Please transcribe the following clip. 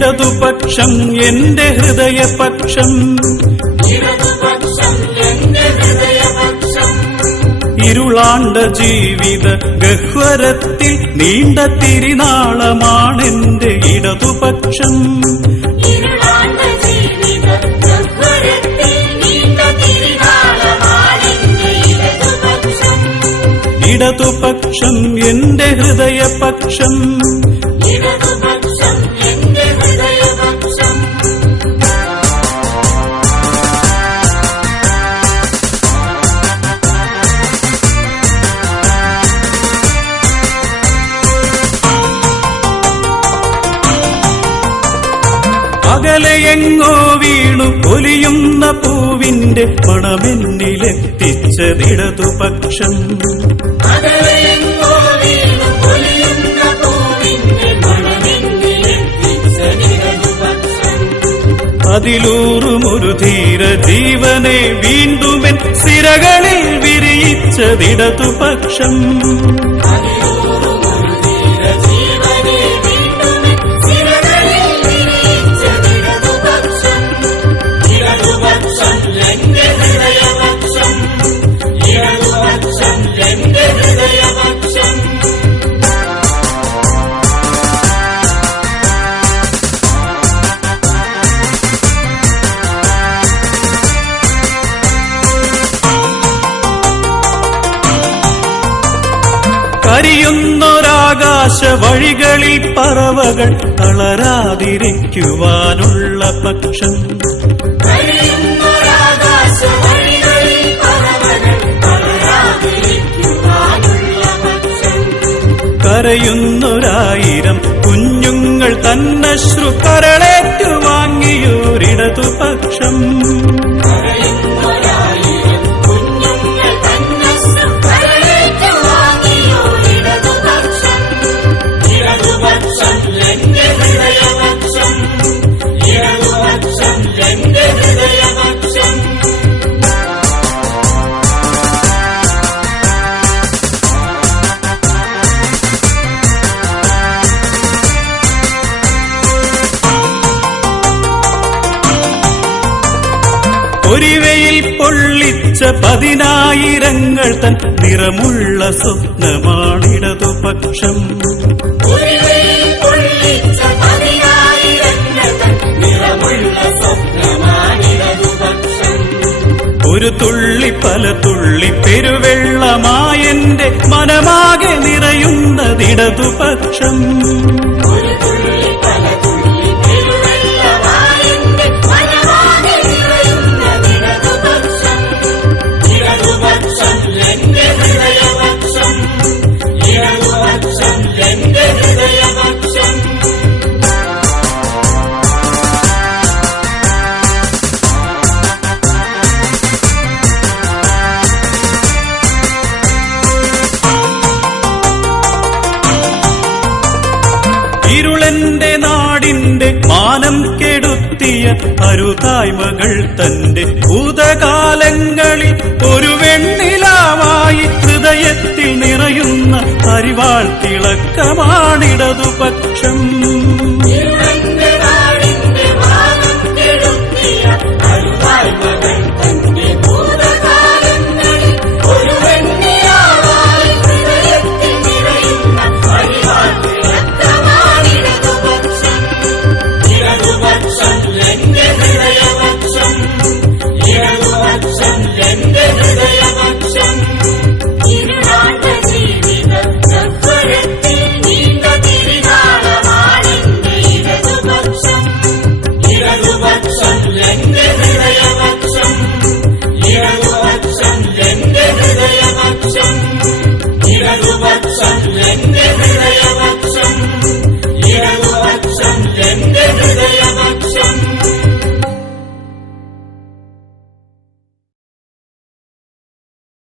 ഇടതുപക്ഷം എന്റെ ഹൃദയപക്ഷം. ഇരുളാണ്ട ജീവിത ഗഹ്വരത്തിൽ നീണ്ട തിരിനാളമാണെന്റെ ഇടതുപക്ഷം ഇടതുപക്ഷം എന്റെ ഹൃദയപക്ഷം. ഇടതുപക്ഷം അകലെയെങ്ങോ വീണു പൊലിയുന്ന പൂവിന്റെ പണമെന്നിലെത്തിച്ചതിടതു പക്ഷം. അതിലൂറുമൊരു ധീര ജീവനെ വീണ്ടുമെൻ സിരകളിൽ വിരിയിച്ചതിടതുപക്ഷം അതിലൂറുമൊരു കരിയുന്നൊരാകാശ വഴികളിൽ പറവകൾ തളരാതിരിക്കുവാനുള്ള പക്ഷം. കഴിയുന്നൊരാകാശ വഴികളിൽ പറവകൾ തളരാതിരിക്കുവാനുള്ള പക്ഷം. കരയുന്നൊരായിരം കുഞ്ഞുങ്ങൾ തന്നശ്രു കരളേറ്റു വാങ്ങിയോരിടതുപക്ഷം ഒരുവയിൽ പൊള്ളിച്ച പതിനായിരങ്ങൾ തൻ നിറമുള്ള സ്വപ്നമാണിടതു പക്ഷം. ഒരു തുള്ളി പല തുള്ളി പെരുവെള്ളമായെന്റെ മനമാകെ നിറയുന്നതിടതുപക്ഷം ഇരുളന്റെ നാടിന്റെ മാനം കെടുത്തിയ അരുതായ്മകൾ തന്റെ ഭൂതകാലങ്ങളിൽ ഒരു വെണ്ണിലാവായി ഹൃദയത്തിൽ നിറയുന്ന അരിവാൾ തിളക്കമാണിടതുപക്ഷം.